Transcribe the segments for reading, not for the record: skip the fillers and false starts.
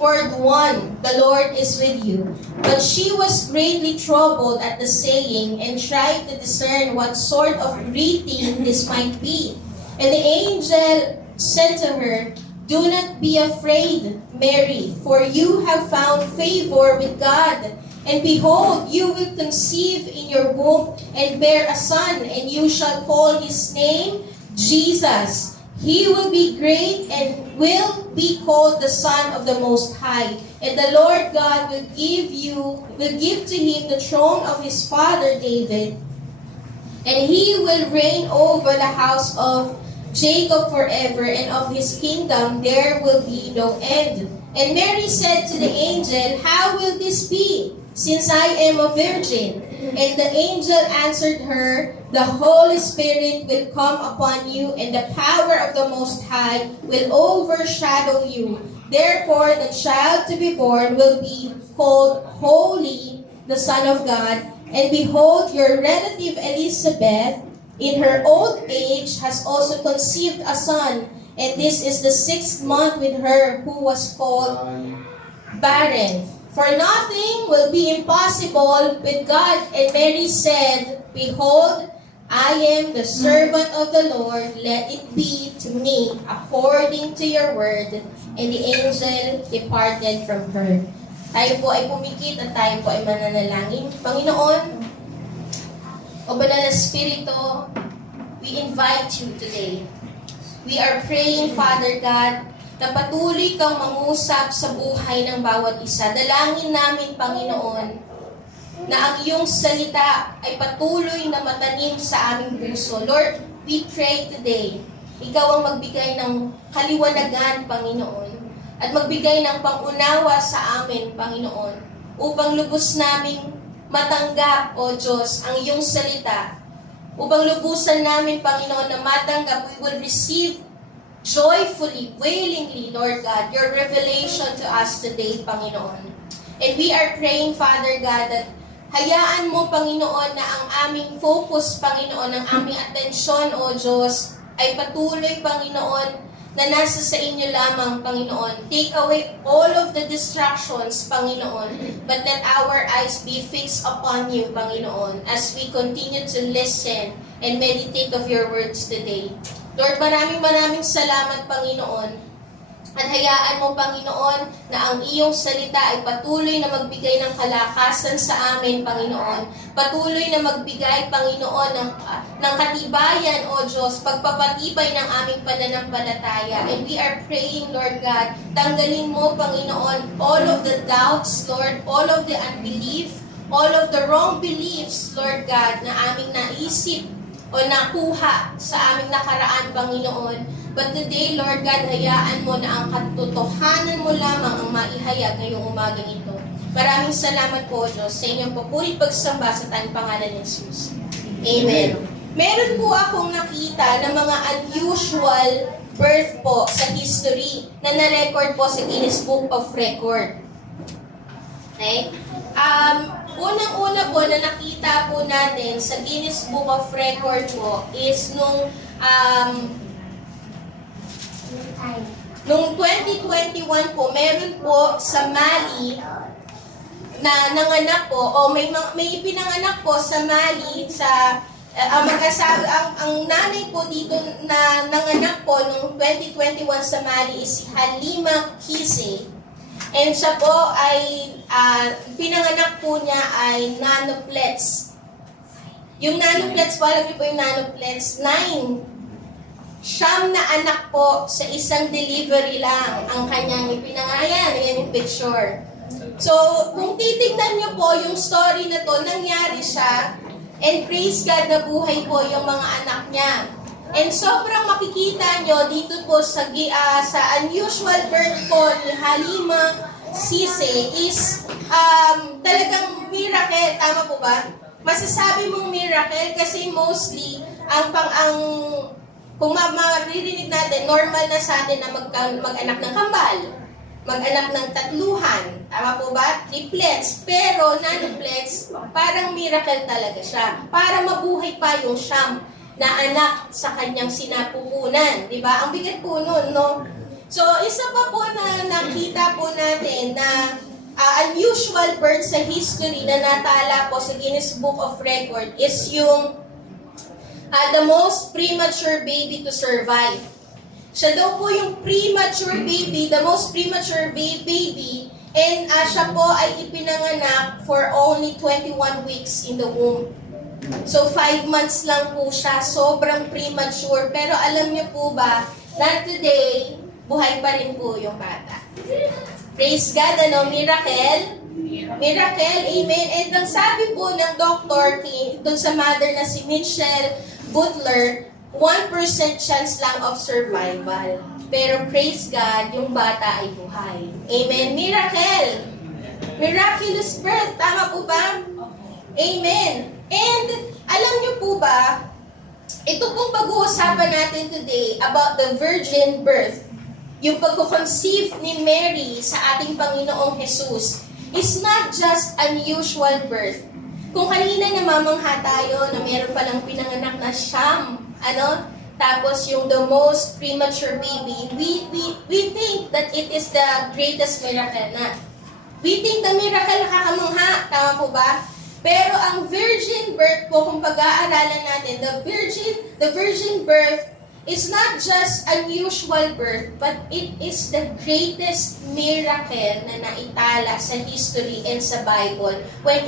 word won, the Lord is with you. But she was greatly troubled at the saying and tried to discern what sort of greeting this might be. And the angel said to her, "Do not be afraid, Mary, for you have found favor with God. And behold, you will conceive in your womb and bear a son, and you shall call his name Jesus. He will be great and will be called the Son of the Most High. And the Lord God will give to him the throne of his father David, and he will reign over the house of Jacob forever, and of his kingdom there will be no end." And Mary said to the angel, "How will this be, since I am a virgin?" And the angel answered her, "The Holy Spirit will come upon you, and the power of the Most High will overshadow you. Therefore, the child to be born will be called Holy, the Son of God. And behold, your relative Elizabeth, in her old age, has also conceived a son, and this is the 6th month with her who was called barren. For nothing will be impossible with God." And Mary said, "Behold, I am the servant of the Lord. Let it be to me according to your word." And the angel departed from her. Tayo po ay pumikit at tayo po ay mananalangin. Panginoon, o Banal na Espiritu, we invite you today. We are praying, Father God, na patuloy kang mangusap sa buhay ng bawat isa. Dalangin namin, Panginoon, na ang iyong salita ay patuloy na matanim sa aming puso. Lord, we pray today, ikaw ang magbigay ng kaliwanagan, Panginoon, at magbigay ng pangunawa sa amin, Panginoon, upang lubos naming matanggap, O Diyos, ang iyong salita. Upang lubusan namin, Panginoon, na matanggap, we will receive joyfully, wailingly, Lord God, your revelation to us today, Panginoon. And we are praying, Father God, that hayaan mo, Panginoon, na ang aming focus, Panginoon, ang aming atensyon, O Diyos, ay patuloy, Panginoon, na nasa sa inyo lamang, Panginoon. Take away all of the distractions, Panginoon, but let our eyes be fixed upon you, Panginoon, as we continue to listen and meditate of your words today. Lord, maraming salamat, Panginoon. At hayaan mo, Panginoon, na ang iyong salita ay patuloy na magbigay ng kalakasan sa amin, Panginoon. Patuloy na magbigay, Panginoon, ng katibayan, O Diyos, pagpapatibay ng aming pananampalataya. And we are praying, Lord God, tanggalin mo, Panginoon, all of the doubts, Lord, all of the unbelief, all of the wrong beliefs, Lord God, na aming naisip o nakuha sa aming nakaraan, Panginoon. But today, Lord God, hayaan mo na ang katotohanan mo lamang ang maihayag ngayong umagang ito. Maraming salamat po, Diyos, sa inyong papurit pagsamba sa tayong pangalan ni Jesus. Amen. Meron po akong nakita ng mga unusual birth po sa history na na-record po sa Guinness Book of Record. Okay? Unang-una po na nakita po natin sa Guinness Book of Record po is nung 2021 po, meron po sa Mali na nanganak po, o may ipinanganak po sa Mali sa ang nanay po dito na nanganak po noong 2021 sa Mali is si Halima Kise. And siya po ay pinanganak po niya ay nanoplets. Yung nanoplets po, alam niyo po yung nanoplets, 9 na anak po sa isang delivery lang ang kanyang ipinangayan. Ayan yung picture. So, kung titignan niyo po yung story na to, nangyari siya, and praise God na buhay po yung mga anak niya. And sobrang makikita nyo dito po sa unusual birth po ni Halima Kise is talagang miracle. Tama po ba? Masasabi mong miracle kasi mostly kung maririnig natin, normal na sa atin na mag-anak ng kambal, mag-anak ng tatluhan, tama po ba? Triplets. Pero nanoplets, parang miracle talaga siya. Para mabuhay pa yung siyam na anak sa kanyang sinapupunan. Diba? Ang bigat po nun, no? So, isa pa po na nakita po natin na unusual birth sa history na natala po sa Guinness Book of Record is yung the most premature baby to survive. Siya daw po yung premature baby, the most premature baby, and siya po ay ipinanganak for only 21 weeks in the womb. So, 5 months lang po siya, sobrang premature. Pero alam niyo po ba, na today, buhay pa rin po yung bata. Praise God, miracle? Miracle, amen. And ang sabi po ng doctor, dun sa mother na si Michelle Butler, 1% chance lang of survival. Pero praise God, yung bata ay buhay. Amen. Miracle. Miraculous birth. Tama po ba? Amen. And alam niyo po ba, ito pong pag-uusapan natin today about the virgin birth, yung pagko-conceive ni Mary sa ating Panginoong Jesus, is not just unusual birth. Kung kanina namamangha tayo na meron palang pinanganak na siyam, tapos yung the most premature baby, we think that it is the greatest miracle na. We think the miracle nakakamangha, tama po ba? Pero ang virgin birth po, kung pag-aaralan natin, the virgin birth is not just unusual birth, but it is the greatest miracle na naitala sa history and sa Bible when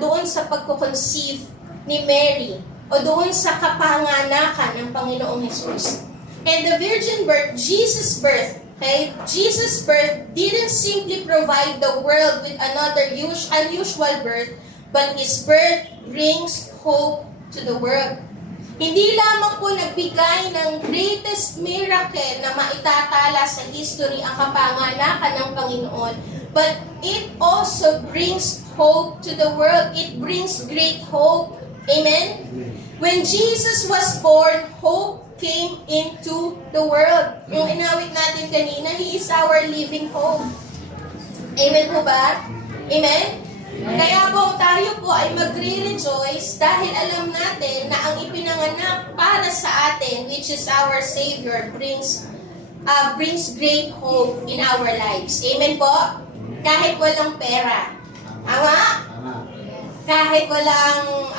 doon sa pagko-conceive ni Mary o doon sa kapanganakan ng Panginoong Jesus. And the virgin birth, Jesus' birth, okay? Jesus' birth didn't simply provide the world with another unusual birth, but His birth brings hope to the world. Hindi lamang po nagbigay ng greatest miracle na maitatala sa history ang kapanganakan ng Panginoon, but it also brings hope to the world. It brings great hope. Amen? When Jesus was born, hope came into the world. Yung inawit natin kanina, He is our living hope. Amen po ba? Amen? Kaya po tayo po ay magre-rejoice dahil alam natin na ang ipinanganak para sa atin, which is our Savior, brings great hope in our lives. Amen po? Kahit walang pera. Tama? Kahit walang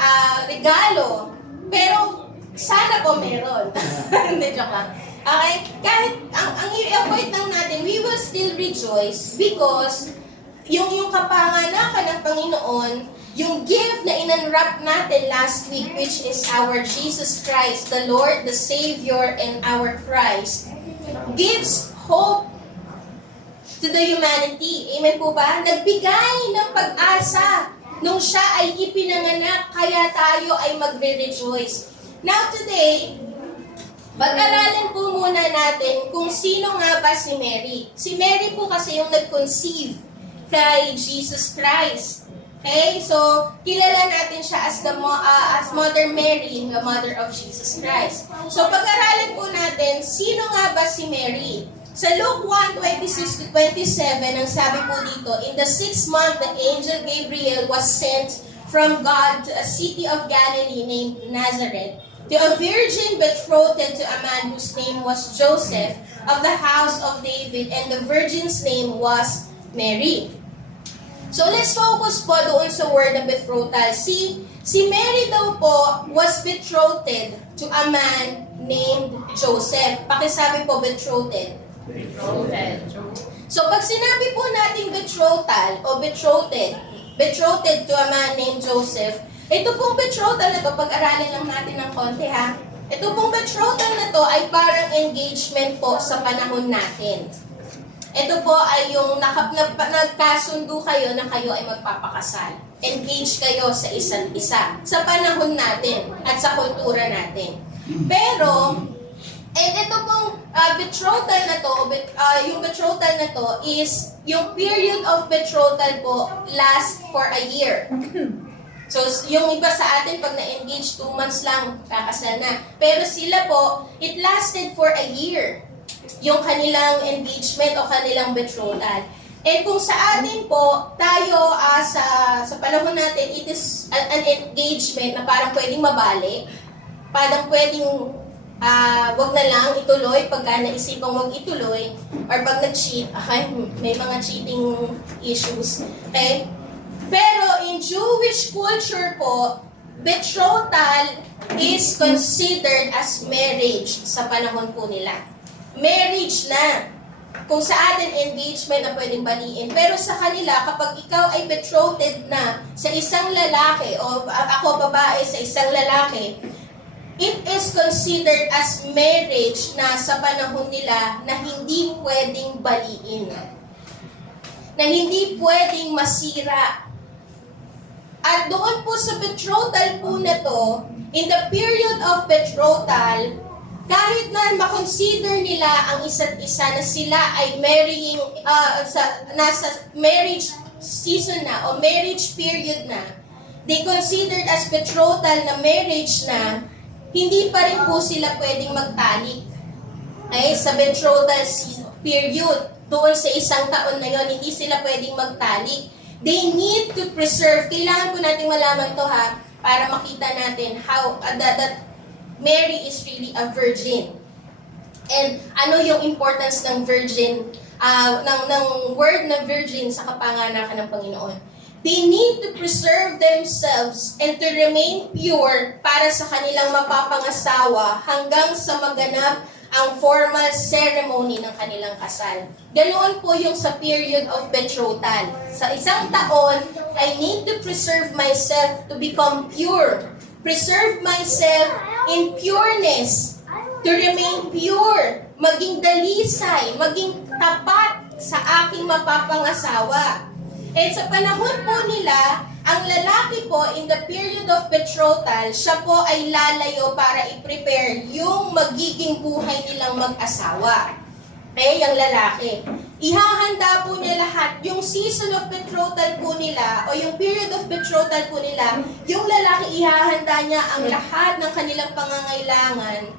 regalo. Pero sana po meron. Hindi, joke lang. Okay? Kahit ang i-avoid lang natin, we will still rejoice because yung kapanganakan ng Panginoon, yung gift na in-unwrap natin last week, which is our Jesus Christ, the Lord, the Savior, and our Christ, gives hope to the humanity. Amen po ba? Nagbigay ng pag-asa nung siya ay ipinanganak, kaya tayo ay magre-rejoice. Now today, pag-aralan po muna natin kung sino nga ba si Mary. Si Mary po kasi yung nag-conceive kay Jesus Christ. Okay? So, kilala natin siya as Mother Mary, the mother of Jesus Christ. So, pag-aralan po natin, sino nga ba si Mary? Sa Luke 1:26-27, ang sabi po dito, in the 6th month, the angel Gabriel was sent from God to a city of Galilee named Nazareth, to a virgin betrothed to a man whose name was Joseph, of the house of David, and the virgin's name was Mary. So let's focus po doon sa word na betrothal. Si Mary daw po was betrothed to a man named Joseph. Pakisabi po, betrothed. So pag sinabi po natin betrothal o betrothed to a man named Joseph, ito pong betrothal na to, pag-aralan lang natin ng konti ha. Ito pong betrothal na to ay parang engagement po sa panahon natin. Ito po ay yung nagkasundo kayo na kayo ay magpapakasal. Engage kayo sa isa't isa sa panahon natin at sa kultura natin. Pero, ito pong betrothal na to, yung betrothal na to is yung period of betrothal po last for a year. So, yung iba sa atin, pag na-engage 2 months lang, kakasal na. Pero sila po, it lasted for a year. Yung kanilang engagement o kanilang betrothal. And kung sa atin po, tayo sa panahon natin, it is an engagement na parang pwedeng mabali, parang pwedeng wag na lang ituloy pagka naisipang wag ituloy, or pag nag-cheat, okay, may mga cheating issues. Okay? Pero in Jewish culture po, betrothal is considered as marriage sa panahon po nila. Marriage na. Kung sa atin, engagement na pwedeng baliin. Pero sa kanila, kapag ikaw ay betrothed na sa isang lalaki, o ako babae sa isang lalaki, it is considered as marriage na sa panahon nila na hindi pwedeng baliin. Na hindi pwedeng masira. At doon po sa betrothal po na to, in the period of betrothal, kahit na makonsider nila ang isa't isa na sila ay marrying, nasa marriage season na o marriage period na, they considered as betrothal na marriage na, hindi pa rin po sila pwedeng magtalik. Okay? Sa betrothal period, doon sa isang taon na yon, hindi sila pwedeng magtalik. They need to preserve. Kailangan po natin malaman to ha, para makita natin how that Mary is really a virgin. And ano yung importance ng virgin, ng word na virgin sa kapanganakan ng Panginoon? They need to preserve themselves and to remain pure para sa kanilang mapapangasawa hanggang sa maganap ang formal ceremony ng kanilang kasal. Ganoon po yung sa period of betrothal. Sa isang taon, I need to preserve myself to become pure. Preserve myself in pureness, to remain pure, maging dalisay, maging tapat sa aking mapapangasawa. And sa panahon po nila, ang lalaki po in the period of betrothal, siya po ay lalayo para i-prepare yung magiging buhay nilang mag-asawa. Okay, yung lalaki. Ihahanda po niya lahat. Yung season of betrothal po nila, o yung period of betrothal po nila, yung lalaki ihahanda niya ang lahat ng kanilang pangangailangan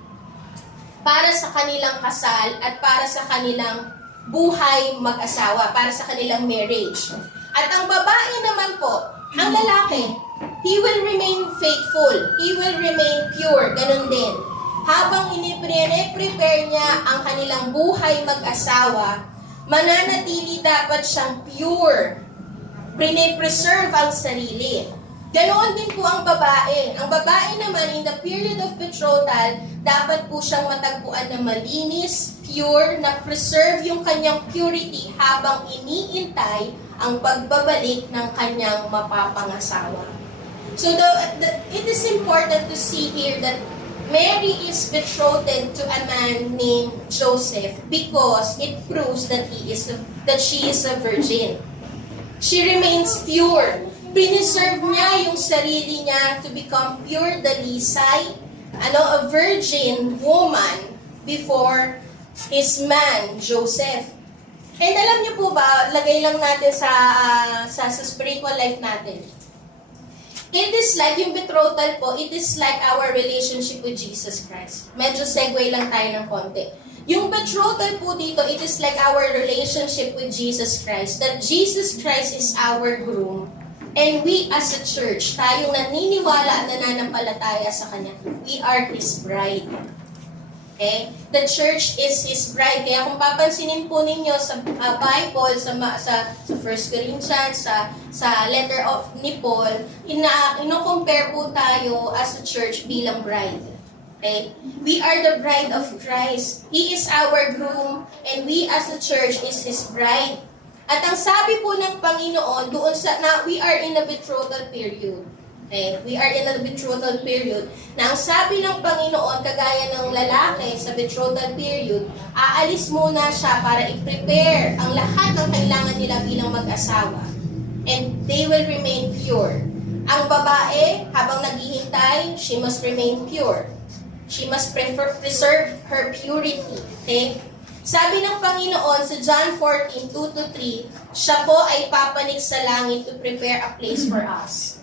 para sa kanilang kasal at para sa kanilang buhay mag-asawa, para sa kanilang marriage. At ang babae naman po, ang lalaki, he will remain faithful, he will remain pure, ganun din. Habang prepare niya ang kanilang buhay mag-asawa, mananatili dapat siyang pure. Preserve ang sarili. Ganoon din po ang babae. Ang babae naman, in the period of betrothal, dapat po siyang matagpuan na malinis, pure, na preserve yung kanyang purity habang iniintay ang pagbabalik ng kanyang mapapangasawa. So it is important to see here that Mary is betrothed to a man named Joseph because it proves that she is a virgin. She remains pure. Preserve niya yung sarili niya to become pure dalisay, a virgin woman before his man, Joseph. And alam niyo po ba, lagay lang natin sa spiritual life natin. It is like, yung betrothal po, it is like our relationship with Jesus Christ. Medyo segue lang tayo ng konti. Yung betrothal po dito, it is like our relationship with Jesus Christ. That Jesus Christ is our groom. And we as a church, tayong naniniwala at nananampalataya sa Kanya, we are His bride. Okay? The church is His bride. Kaya kung papansinin po ninyo sa Bible, sa 1 Corinthians, sa letter of ni Paul, ino-compare po tayo as a church bilang bride. Okay? We are the bride of Christ. He is our groom, and we as a church is His bride. At ang sabi po ng Panginoon, we are in a betrothal period. Okay? We are in a betrothal period. Na ang sabi ng Panginoon, kagaya ng lalaki sa betrothal period, aalis muna siya para i-prepare ang lahat ng kailangan nila bilang mag-asawa. And they will remain pure. Ang babae, habang naghihintay, she must remain pure. She must preserve her purity. Okay? Sabi ng Panginoon sa John 14:2-3, siya po ay papanik sa langit to prepare a place for us.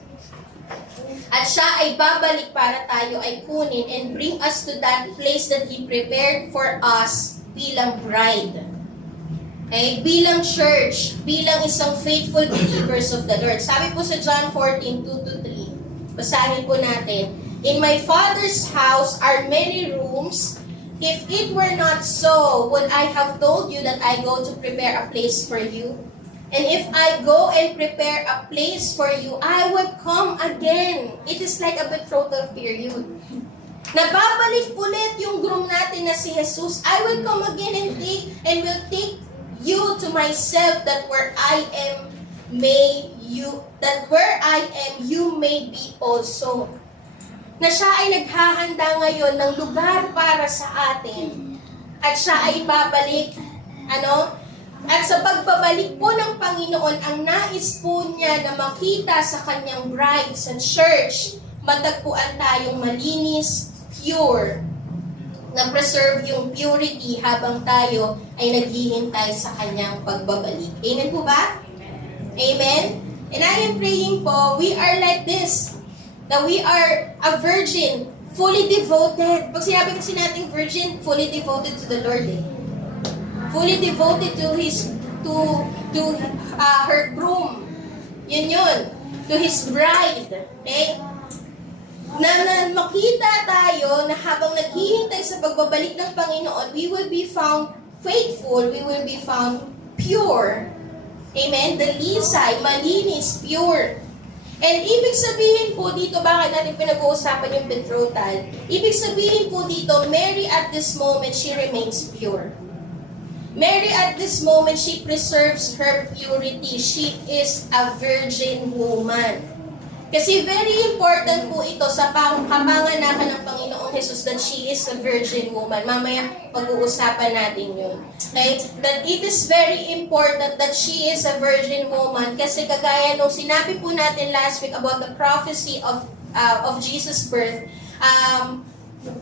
At siya ay babalik para tayo ay kunin and bring us to that place that He prepared for us bilang bride. Okay? Bilang church, bilang isang faithful believers of the Lord. Sabi po sa John 14:2-3, basahin po natin, In my Father's house are many rooms. rooms. If it were not so, would I have told you that I go to prepare a place for you? And if I go and prepare a place for you, I would come again. It is like a betrothal period. Nababalik ulit yung groom natin na si Jesus. I will come again and will take you to myself, that where I am you may be also. Na siya ay naghahanda ngayon ng lugar para sa atin. At siya ay babalik, At sa pagbabalik po ng Panginoon, ang nais po niya na makita sa kanyang bride, sa church, matagpuan tayong malinis, pure, na preserve yung purity habang tayo ay naghihintay sa kanyang pagbabalik. Amen po ba? Amen? And I am praying po, we are like this, that we are a virgin, fully devoted. Pag sinabi kasi natin virgin, fully devoted to the Lord fully devoted to her groom. Yun. To his bride. Okay? Na makita tayo na habang naghihintay sa pagbabalik ng Panginoon, we will be found faithful, we will be found pure. Amen? Dalisay, malinis, pure. And ibig sabihin po dito, bakit natin pinag-uusapan yung betrothal? Ibig sabihin po dito, Mary at this moment, she remains pure. Mary at this moment, she preserves her purity. She is a virgin woman. Kasi very important po ito sa kapanganakan ng Panginoong Jesus that she is a virgin woman. Mamaya pag-uusapan natin yun. Okay? That it is very important that she is a virgin woman kasi kagaya nung sinabi po natin last week about the prophecy of Jesus' birth,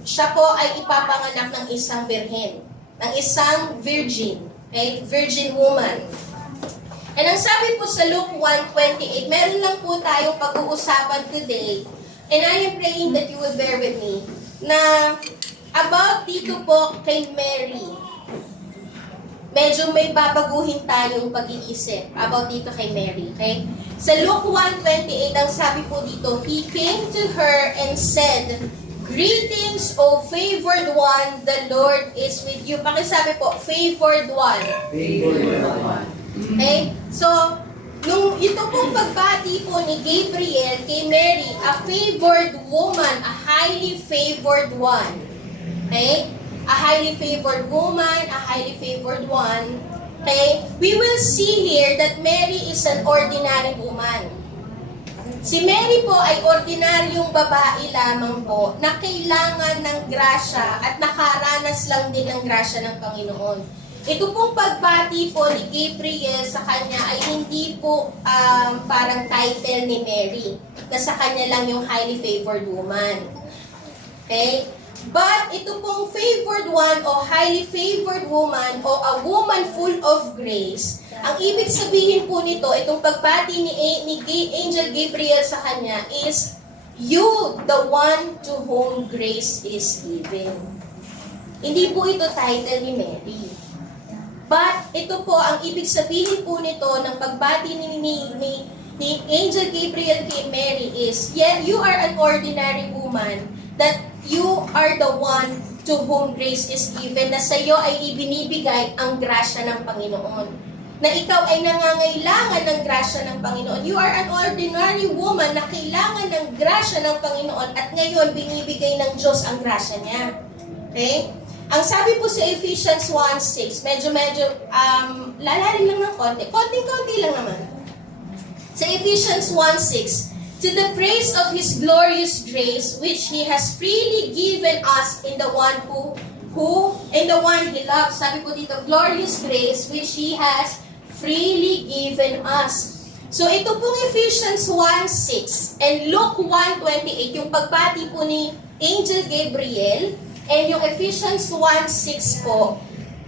siya po ay ipapanganak ng isang birhen. Ng isang virgin, okay? Virgin woman. And ang sabi po sa Luke 1:28, meron lang po tayong pag-uusapan today, and I am praying that you will bear with me, na about dito po kay Mary. Medyo may babaguhin tayong pag-iisip about dito kay Mary, okay? Sa Luke 1:28, ang sabi po dito, He came to her and said, Greetings, O favored one, the Lord is with you. Pakisabi po, favored one. Favored one. Okay? So, nung ito pong pagbati po ni Gabriel kay Mary, a favored woman, a highly favored one. Okay? A highly favored woman, a highly favored one. Okay? We will see here that Mary is an ordinary woman. Si Mary po ay ordinaryong babae lamang po na kailangan ng grasya at nakaranas lang din ng grasya ng Panginoon. Ito pong pagbati po ni Gabriel sa kanya ay hindi po parang title ni Mary, na sa kanya lang yung highly favored woman. Okay? But ito pong favored one o highly favored woman o a woman full of grace, ang ibig sabihin po nito, itong pagbati ni Angel Gabriel sa kanya is, you, the one to whom grace is given. Hindi po ito title ni Mary. But ito po, ang ibig sabihin po nito ng pagbati ni Angel Gabriel kay Mary is, yeah, you are an ordinary woman, that you are the one to whom grace is given, na sa iyo ay ibinibigay ang grasya ng Panginoon. Na ikaw ay nangangailangan ng grasya ng Panginoon. You are an ordinary woman na kailangan ng grasya ng Panginoon at ngayon binibigay ng Diyos ang grasya niya. Okay? Ang sabi po sa Ephesians 1:6, medyo lalalim lang ng konti. Konting-konti lang naman. Sa Ephesians 1:6, to the praise of His glorious grace, which He has freely given us in the one He loves. Sabi po dito, glorious grace, which He has freely given us. So ito pong Ephesians 1:6 and Luke 1:28, yung pagbati po ni Angel Gabriel, and yung Ephesians 1:6 po,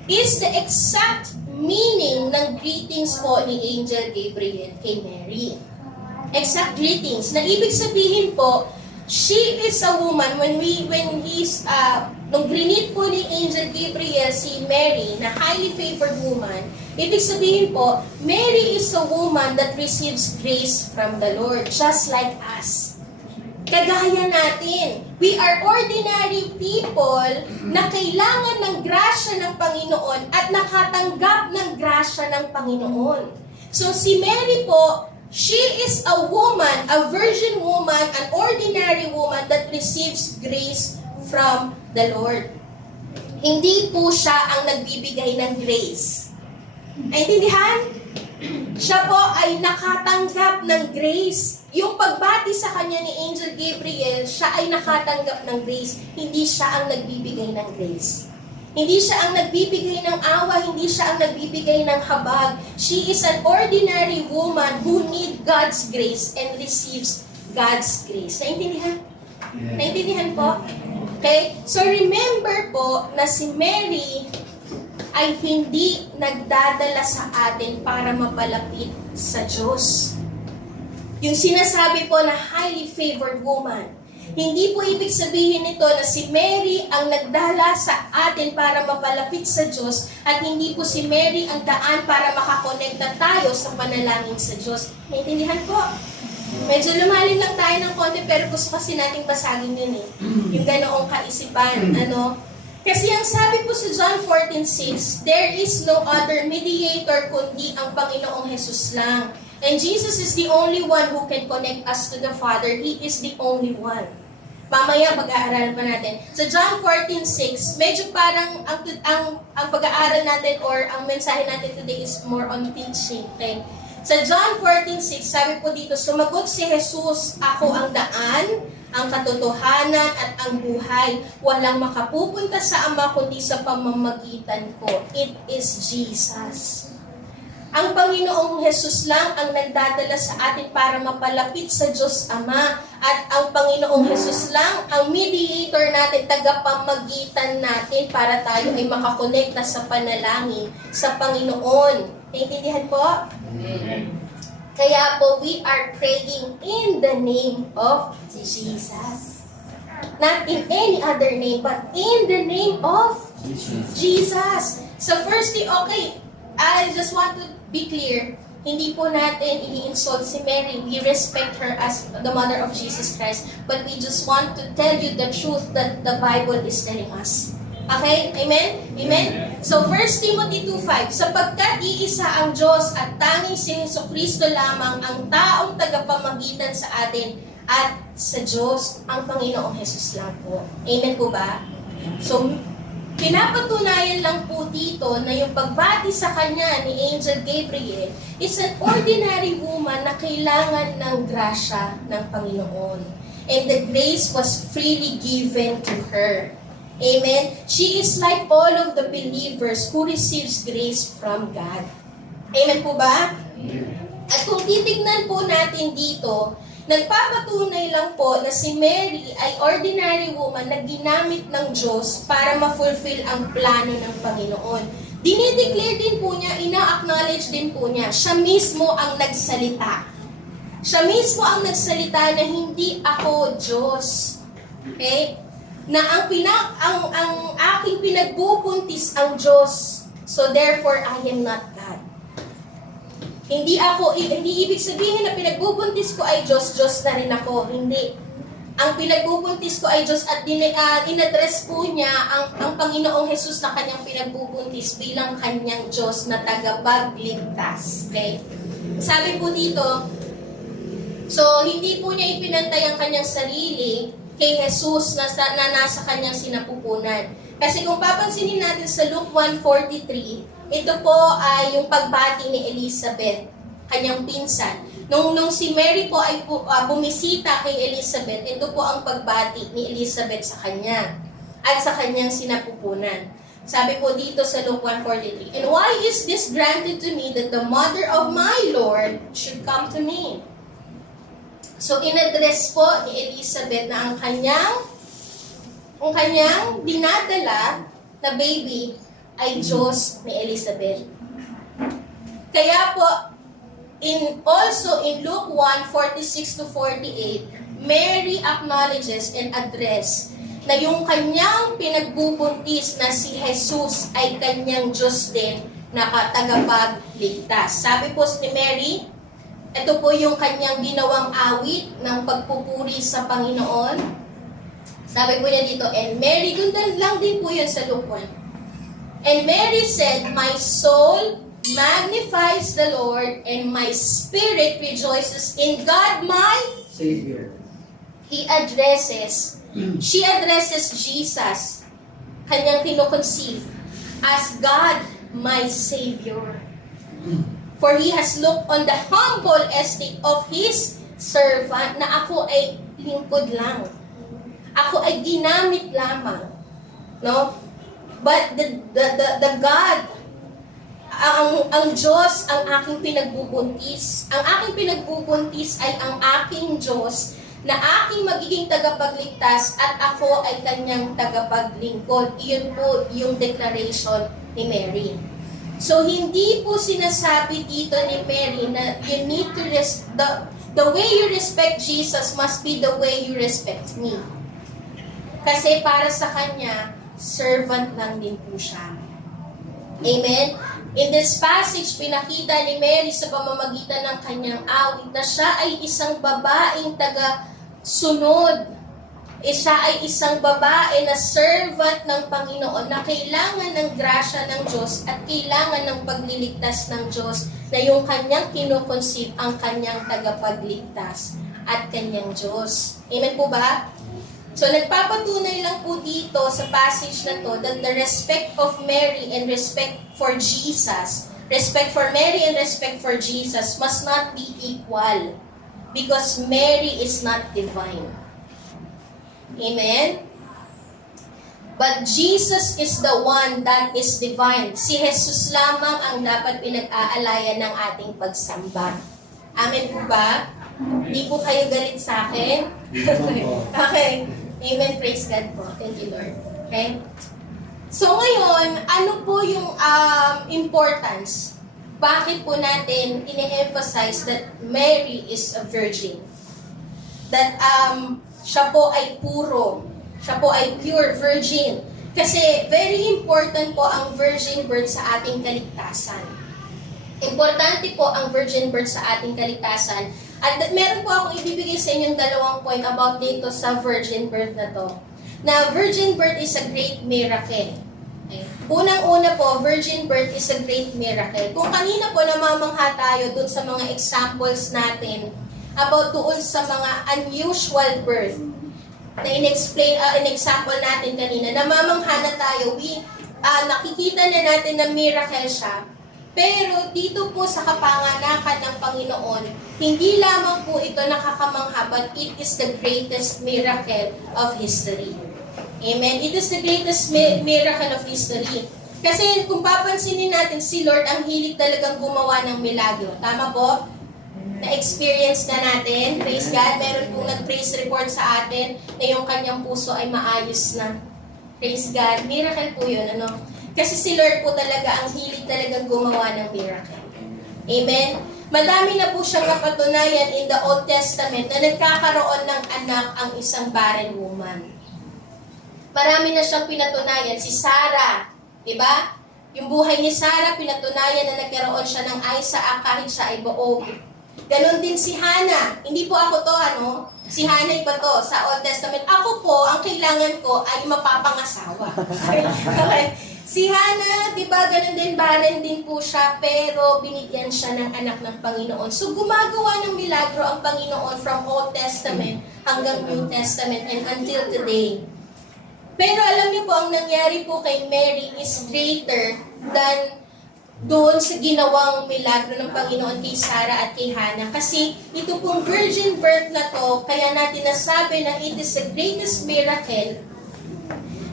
is the exact meaning ng greetings po ni Angel Gabriel kay Mary. Exact greetings. Na ibig sabihin po, she is a woman, nung grinit po ni Angel Gabriel si Mary na highly favored woman, ibig sabihin po, Mary is a woman that receives grace from the Lord, just like us. Kagaya natin, we are ordinary people na kailangan ng grasya ng Panginoon at nakatanggap ng grasya ng Panginoon. So si Mary po, she is a woman, a virgin woman, an ordinary woman that receives grace from the Lord. Hindi po siya ang nagbibigay ng grace. Naintindihan? Siya po ay nakatanggap ng grace. Yung pagbati sa kanya ni Angel Gabriel, siya ay nakatanggap ng grace. Hindi siya ang nagbibigay ng grace. Hindi siya ang nagbibigay ng awa, hindi siya ang nagbibigay ng habag. She is an ordinary woman who need God's grace and receives God's grace. Naintindihan? Naintindihan po? Okay? So remember po na si Mary ay hindi nagdadala sa atin para mapalapit sa Diyos. Yung sinasabi po na highly favored woman, hindi po ibig sabihin nito na si Mary ang nagdala sa atin para mapalapit sa Diyos at hindi po si Mary ang daan para makakonekta tayo sa panalangin sa Diyos. Naintindihan po? Medyo lumalim lang tayo ng konti pero gusto kasi nating basagin yun eh. Yung ganoong kaisipan, Kasi ang sabi po sa John 14:6, there is no other mediator kundi ang Panginoong Jesus lang. And Jesus is the only one who can connect us to the Father. He is the only one. Mamaya pag-aaralan pa natin. Sa John 14:6, medyo parang ang pag-aaral natin or ang mensahe natin today is more on teaching. Okay? Sa John 14:6, sabi po dito, sumagot si Jesus, ako ang daan, ang katotohanan at ang buhay. Walang makapupunta sa Ama kundi sa pamamagitan ko. It is Jesus. Ang Panginoong Jesus lang ang nagdadala sa atin para mapalapit sa Diyos Ama. At ang Panginoong Jesus lang ang mediator natin, tagapamagitan natin para tayo ay makakonekta sa panalangin sa Panginoon. Naintindihan po? Amen. Kaya po, we are praying in the name of Jesus. Not in any other name, but in the name of Jesus. So firstly, okay, I just want to be clear, hindi po natin ini-insult si Mary. We respect her as the mother of Jesus Christ. But we just want to tell you the truth that the Bible is telling us. Okay? Amen? Amen? So, 1 Timothy 2:5, sapagkat iisa ang Diyos at tanging si Jesucristo lamang ang taong tagapamagitan sa atin at sa Diyos ang Panginoong Jesus lang po. Amen po ba? So, pinapatunayan lang po dito na yung pagbati sa kanya ni Angel Gabriel is an ordinary woman na kailangan ng grasya ng Panginoon. And the grace was freely given to her. Amen? She is like all of the believers who receives grace from God. Amen po ba? At kung titignan po natin dito, nagpapatunay lang po na si Mary ay ordinary woman na ginamit ng Diyos para ma-fulfill ang plano ng Panginoon. Dinideclare din po niya, ina-acknowledge din po niya, siya mismo ang nagsalita. Siya mismo ang nagsalita na hindi ako Diyos. Okay? Na ang aking pinagbubuntis ang Diyos. So therefore, I am not God. Hindi ibig sabihin na pinagbubuntis ko ay Diyos, Diyos na rin ako. Hindi. Ang pinagbubuntis ko ay Diyos at in-address po niya ang Panginoong Jesus na kanyang pinagbubuntis bilang kanyang Diyos na tagapagligtas. Okay? Sabi po dito, so hindi po niya ipinantay ang kanyang sarili kay Jesus na nasa kanyang sinapupunan. Kasi kung papansinin natin sa Luke 1:43, ito po ay yung pagbati ni Elizabeth, kanyang pinsan. Nung si Mary po ay bumisita kay Elizabeth, ito po ang pagbati ni Elizabeth sa kanya at sa kanyang sinapupunan. Sabi po dito sa Luke 1:43, and why is this granted to me that the mother of my Lord should come to me? So, in-address po ni Elizabeth na ang kanyang dinadala na baby ay Diyos ni Elizabeth. Kaya po, also in Luke 1:46-48, Mary acknowledges and address na yung kanyang pinagbubuntis na si Jesus ay kanyang Diyos din na tagapagligtas. Sabi po ni Mary, Ito po yung kanyang ginawang awit ng pagpupuri sa Panginoon. Sabi po niya dito, and Mary, doon lang din po yun sa Luke 1. And Mary said, my soul magnifies the Lord, and my spirit rejoices in God my Savior. She addresses Jesus, kanyang kinukonceive, as God my Savior. For He has looked on the humble estate of His servant, na ako ay lingkod lang. Ako ay ginamit lamang. No? But the God, ang Diyos ang aking pinagbubuntis. Ang aking pinagbubuntis ay ang aking Diyos na aking magiging tagapagligtas at ako ay kanyang tagapaglingkod. Iyon po yung declaration ni Mary. So, hindi po sinasabi dito ni Mary na you need to the way you respect Jesus must be the way you respect me. Kasi para sa kanya, servant lang din po siya. Amen? In this passage, pinakita ni Mary sa pamamagitan ng kanyang awit na siya ay isang babaeng taga-sunod. Siya ay isang babae na servant ng Panginoon na kailangan ng grasya ng Diyos at kailangan ng pagliligtas ng Diyos na yung kanyang kinukonceive ang kanyang tagapagligtas at kanyang Diyos. Amen po ba? So, nagpapatunay lang po dito sa passage na to that the respect of Mary and respect for Jesus, respect for Mary and respect for Jesus must not be equal because Mary is not divine. Amen? But Jesus is the one that is divine. Si Jesus lamang ang dapat pinag-aalayan ng ating pagsamba. Amen po ba? Hindi po kayo galit sa akin? Okay. Amen. Praise God po. Thank you, Lord. Okay? So ngayon, ano po yung importance? Bakit po natin ine-emphasize that Mary is a virgin? That siya po ay puro. Siya po ay pure virgin. Kasi very important po ang virgin birth sa ating kaligtasan. Importante po ang virgin birth sa ating kaligtasan. At meron po akong ibibigay sa inyong dalawang point about dito sa virgin birth na to. Na virgin birth is a great miracle. Okay. Unang-una po, virgin birth is a great miracle. Kung kanina po namamangha tayo dun sa mga examples natin about doon sa mga unusual birth na in-example natin kanina, namamangha na tayo, nakikita na natin na miracle siya. Pero dito po sa kapanganakan ng Panginoon, hindi lamang po ito nakakamangha, but it is the greatest miracle of history. Amen? It is the greatest miracle of history. Kasi kung papansinin natin, si Lord ang hilig talagang gumawa ng milagro. Tama po? Na-experience na natin. Praise God. Meron pong nag-praise report sa atin na yung kanyang puso ay maayos na. Praise God. Miracle po yun. Ano? Kasi si Lord po talaga ang hilig talagang gumawa ng miracle. Amen? Madami na po siyang napatunayan in the Old Testament na nagkakaroon ng anak ang isang barren woman. Marami na siyang pinatunayan. Si Sarah, diba? Yung buhay ni Sarah, pinatunayan na nagkaroon siya ng Isaac kahit siya ay buog. Ganon din si Hannah. Hindi po ako to, Si Hannah iba to sa Old Testament. Ako po, ang kailangan ko ay mapapangasawa. Okay? Si Hannah, di ba, ganun din, barren din po siya, pero binigyan siya ng anak ng Panginoon. So, gumagawa ng milagro ang Panginoon from Old Testament hanggang New Testament and until today. Pero alam niyo po, ang nangyari po kay Mary is greater than doon sa ginawang milagro ng Panginoon kay Sarah at kay Hannah. Kasi ito pong virgin birth na to, kaya natin nasabi na it is the greatest miracle.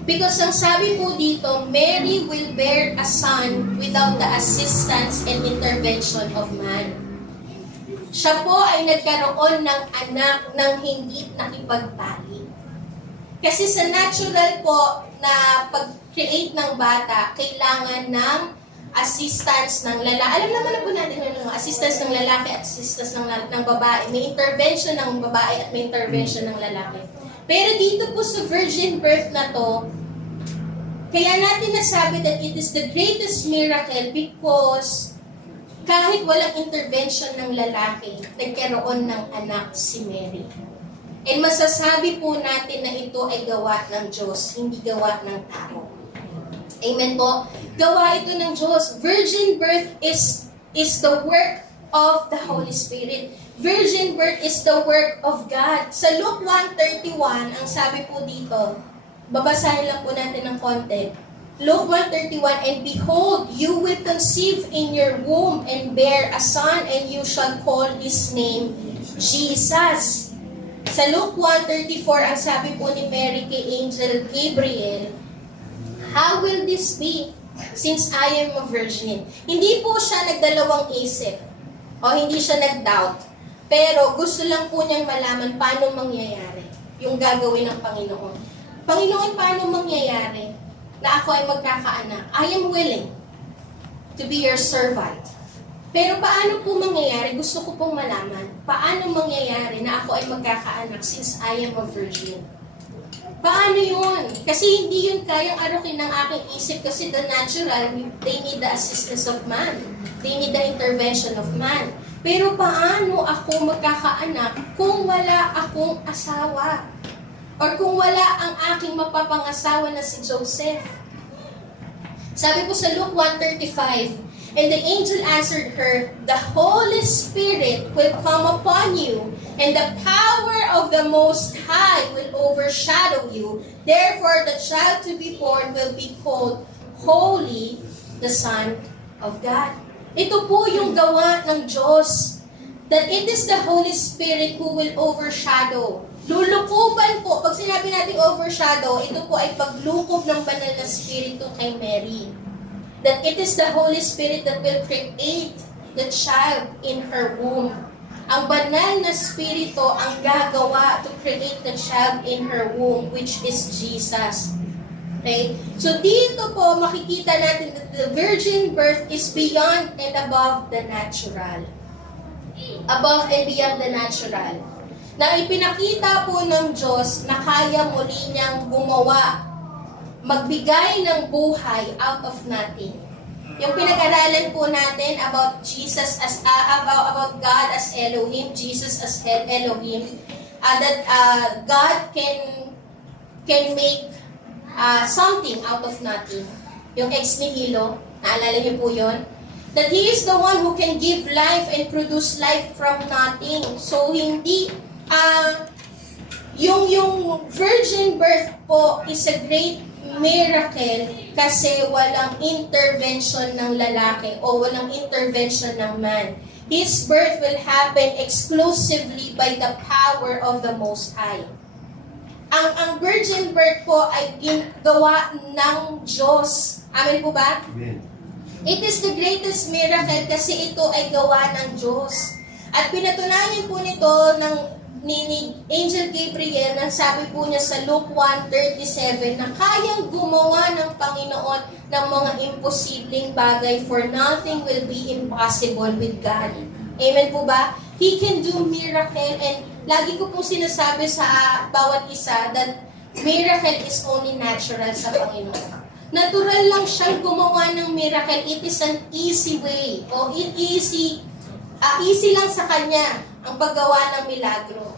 Because ang sabi po dito, Mary will bear a son without the assistance and intervention of man. Siya po ay nagkaroon ng anak ng hindi nakipagtali. Kasi sa natural po na pag-create ng bata, kailangan ng assistance ng lalaki. Alam naman na po natin yung assistance ng lalaki at assistance ng babae. May intervention ng babae at may intervention ng lalaki. Pero dito po sa virgin birth na to, kaya natin nasabi that it is the greatest miracle because kahit walang intervention ng lalaki, nagkaroon ng anak si Mary. And masasabi po natin na ito ay gawa ng Diyos, hindi gawa ng tao. Amen po? Gawa ito ng Diyos. Virgin birth is the work of the Holy Spirit. Virgin birth is the work of God. Sa Luke 1:31, ang sabi po dito, babasahin lang po natin ng konti. Luke 1:31, and behold, you will conceive in your womb and bear a son, and you shall call his name Jesus. Sa Luke 1:34, ang sabi po ni Mary kay Angel Gabriel, how will this be since I am a virgin? Hindi po siya nagdalawang isip o hindi siya nag-doubt. Pero gusto lang po niyang malaman paano mangyayari yung gagawin ng Panginoon. Panginoon, paano mangyayari na ako ay magkakaanak? I am willing to be your servant. Pero paano po mangyayari? Gusto ko pong malaman. Paano mangyayari na ako ay magkakaanak since I am a virgin? Paano yun? Kasi hindi yun kayang arukin ng aking isip kasi the natural, they need the assistance of man. They need the intervention of man. Pero paano ako magkakaanak kung wala akong asawa? Or kung wala ang aking mapapangasawa na si Joseph? Sabi po sa Luke 1:35, and the angel answered her, the Holy Spirit will come upon you, and the power of the Most High will overshadow you. Therefore, the child to be born will be called Holy, the Son of God. Ito po yung gawa ng Diyos. That it is the Holy Spirit who will overshadow. Lulukuban po. Pag sinabi natin overshadow, ito po ay paglukob ng banal na Espiritu kay Mary. That it is the Holy Spirit that will create the child in her womb. Ang banal na Espiritu ang gagawa to create the child in her womb, which is Jesus. Okay? So dito po makikita natin that the virgin birth is beyond and above the natural. Above and beyond the natural. Na ipinakita po ng Diyos na kaya muli niyang gumawa, magbigay ng buhay out of nothing. Yung pinag-aralan po natin about Jesus as about God as Elohim, Jesus as Elohim, that God can make something out of nothing. Yung ex nihilo, naalala niyo po yun? That He is the one who can give life and produce life from nothing. So hindi yung virgin birth po is a great miracle kasi walang intervention ng lalaki o walang intervention ng man. His birth will happen exclusively by the power of the Most High. Ang virgin birth po ay ginagawa ng Diyos. Amen po ba? Amen. It is the greatest miracle kasi ito ay gawa ng Diyos. At pinatunayan po nito ni Angel Gabriel nang sabi po niya sa Luke 1:37 na kayang gumawa ng Panginoon ng mga imposibleng bagay, for nothing will be impossible with God. Amen po ba? He can do miracle, and lagi ko po sinasabi sa bawat isa that miracle is only natural sa Panginoon. Natural lang siyang gumawa ng miracle. It is an easy way. O easy lang sa Kanya ang paggawa ng milagro.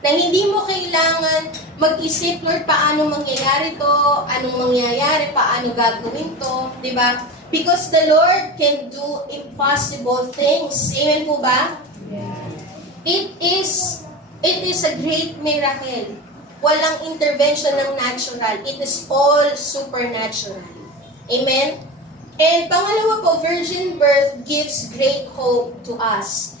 Na hindi mo kailangan mag-isip, Lord, paano mangyayari to, anong mangyayari, paano gagawin to, di ba? Because the Lord can do impossible things. Amen po ba? It is a great miracle. Walang intervention ng natural. It is all supernatural. Amen? And pangalawa po, virgin birth gives great hope to us.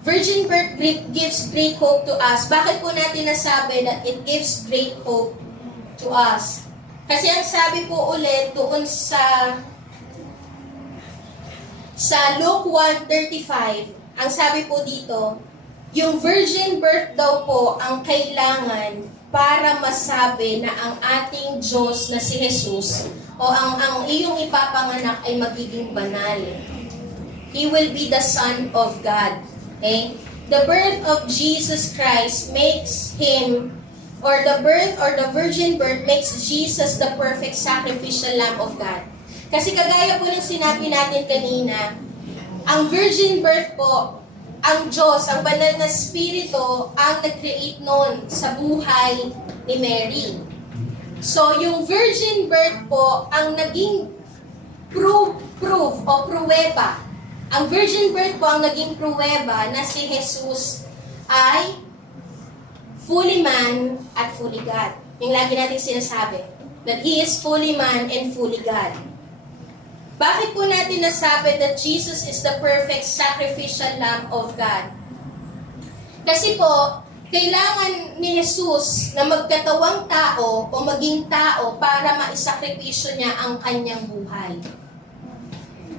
Virgin birth gives great hope to us. Bakit po natin nasabi that it gives great hope to us? Kasi ang sabi po ulit doon sa Luke 1:35, ang sabi po dito, yung virgin birth daw po ang kailangan para masabi na ang ating Diyos na si Jesus o ang iyong ipapanganak ay magiging banal. He will be the Son of God. Okay? The birth of Jesus Christ makes Him, or the virgin birth makes Jesus the perfect sacrificial Lamb of God. Kasi kagaya po ng sinabi natin kanina, Ang virgin birth po, ang Diyos, ang banal na spirito, ang nag-create noon sa buhay ni Mary. So, yung virgin birth po, ang naging proof o pruweba. Ang virgin birth po ang naging pruweba na si Jesus ay fully man at fully God. Yung lagi natin sinasabi, that He is fully man and fully God. Bakit po natin nasabi that Jesus is the perfect sacrificial Lamb of God? Kasi po, kailangan ni Jesus na magkatawang tao o maging tao para maisakripisyo niya ang kanyang buhay.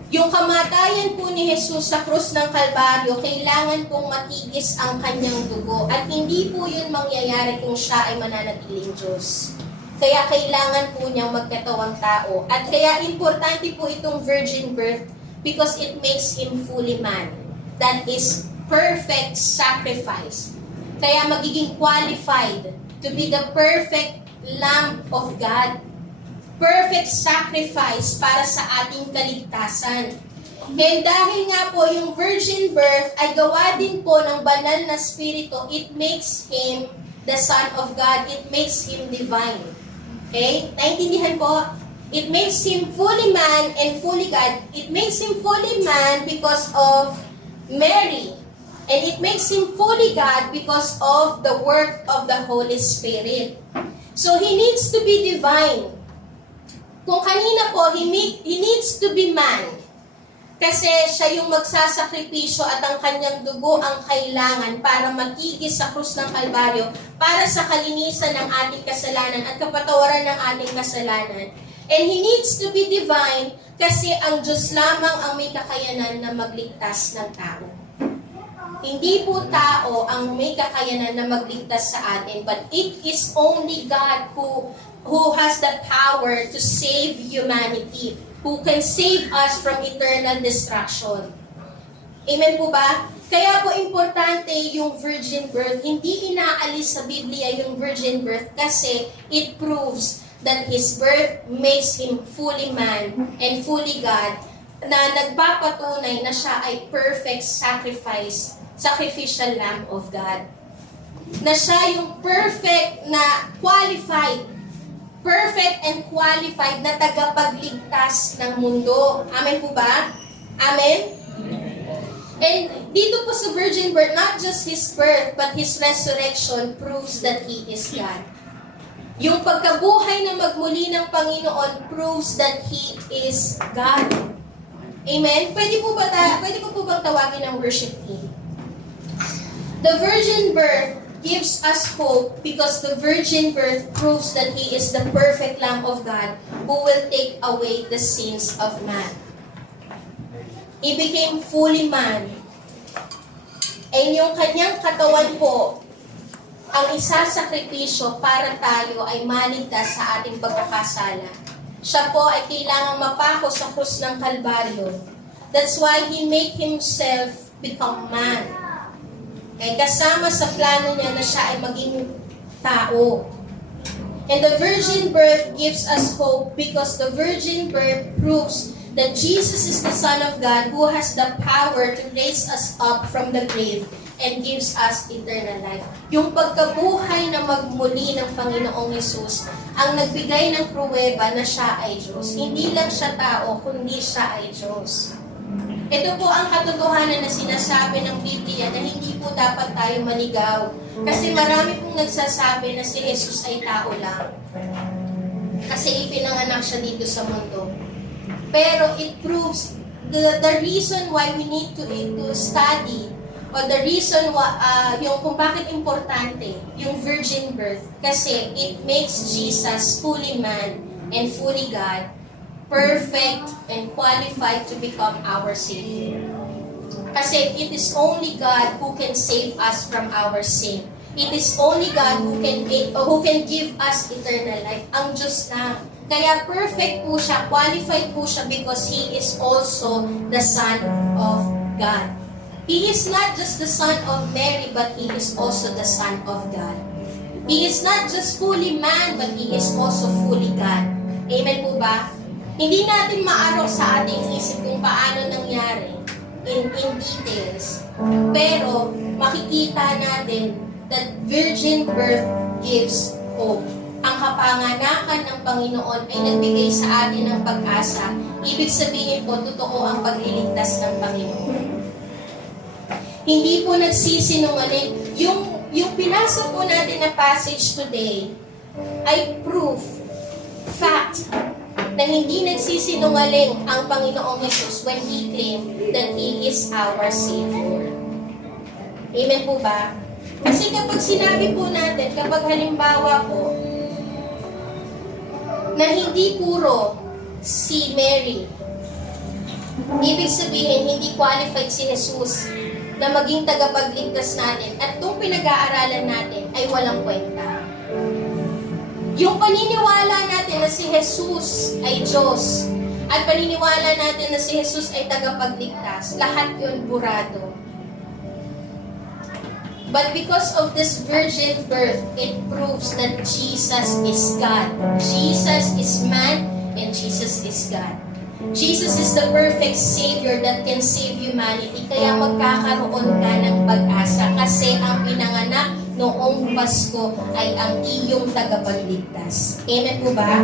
Yung kamatayan po ni Jesus sa krus ng Kalbaryo, kailangan pong matigis ang kanyang dugo. At hindi po yun mangyayari kung siya ay mananatiling Diyos. Kaya kailangan po niyang magkatawang tao. At kaya importante po itong virgin birth because it makes Him fully man. That is perfect sacrifice. Kaya magiging qualified to be the perfect Lamb of God. Perfect sacrifice para sa ating kaligtasan. And dahil nga po yung virgin birth ay gawa din po ng banal na spirito, it makes Him the Son of God. It makes Him divine. Okay? Naintindihan po? It makes Him fully man and fully God. It makes Him fully man because of Mary. And it makes Him fully God because of the work of the Holy Spirit. So He needs to be divine. Kung kanina po, he needs to be man. Kasi siya yung magsasakripisyo at ang kanyang dugo ang kailangan para matigis sa krus ng Kalbaryo para sa kalinisan ng ating kasalanan at kapatawaran ng ating kasalanan. And He needs to be divine kasi ang Diyos lamang ang may kakayanan na magligtas ng tao. Hindi po tao ang may kakayanan na magligtas sa atin, but it is only God who has the power to save humanity, who can save us from eternal destruction. Amen po ba? Kaya po importante yung virgin birth. Hindi inaalis sa Biblia yung virgin birth kasi it proves that His birth makes Him fully man and fully God, na nagpapatunay na siya ay perfect sacrificial Lamb of God. Na siya yung perfect na perfect and qualified na tagapagligtas ng mundo. Amen po ba? Amen? And dito po sa virgin birth, not just His birth, but His resurrection proves that He is God. Yung pagkabuhay na magmuli ng Panginoon proves that He is God. Amen? Pwede ko po bang tawagin ng worship team? The virgin birth gives us hope because the virgin birth proves that He is the perfect Lamb of God who will take away the sins of man. He became fully man. And yung kanyang katawan po, ang isasakripisyo para tayo ay maligtas sa ating pagkakasala. Siya po ay kailangang mapako sa krus ng Kalbaryo. That's why He made Himself become man. Eh, kasama sa plano niya na siya ay maging tao. And the virgin birth gives us hope because the virgin birth proves that Jesus is the Son of God who has the power to raise us up from the grave and gives us eternal life. Yung pagkabuhay na magmuli ng Panginoong Hesus ang nagbigay ng pruweba na siya ay Diyos. Hindi lang siya tao, kundi siya ay Diyos. Ito po ang katotohanan na sinasabi ng Biblia na hindi po dapat tayo maligaw. Kasi marami pong nagsasabi na si Jesus ay tao lang. Kasi ipinanganak siya dito sa mundo. Pero it proves the reason why we need to study or the reason yung kung bakit importante yung virgin birth. Kasi it makes Jesus fully man and fully God, perfect and qualified to become our Savior. Kasi it is only God who can save us from our sin. It is only God who can give us eternal life. Ang Diyos lang. Kaya perfect po siya, qualified po siya because He is also the Son of God. He is not just the Son of Mary, but He is also the Son of God. He is not just fully man, but He is also fully God. Amen po ba? Hindi natin maarok sa ating isip kung paano nangyari in details. Pero makikita natin that virgin birth gives hope. Ang kapanganakan ng Panginoon ay nagbigay sa atin ng pag-asa. Ibig sabihin po, totoo ang pagliligtas ng Panginoon. Hindi po nagsisinungaling. Yung pinasa po natin na passage today ay proof, fact, na hindi nagsisinungaling ang Panginoong Jesus when He claimed that He is our Savior. Amen po ba? Kasi kapag sinabi po natin, kapag halimbawa po, na hindi puro si Mary, ibig sabihin, hindi qualified si Jesus na maging tagapagligtas natin at itong pinag-aaralan natin ay walang kwenta. Yung paniniwala natin na si Jesus ay Diyos at paniniwala natin na si Jesus ay tagapagligtas, lahat yun burado. But because of this virgin birth, it proves that Jesus is God. Jesus is man and Jesus is God. Jesus is the perfect Savior that can save humanity. Kaya magkakaroon ka ng pag-asa kasi ang pinanganak noong Pasko ay ang iyong tagapagligtas. Amen po ba?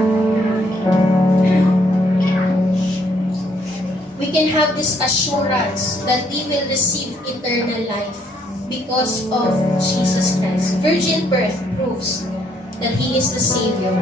We can have this assurance that we will receive eternal life because of Jesus Christ. Virgin birth proves that He is the Savior.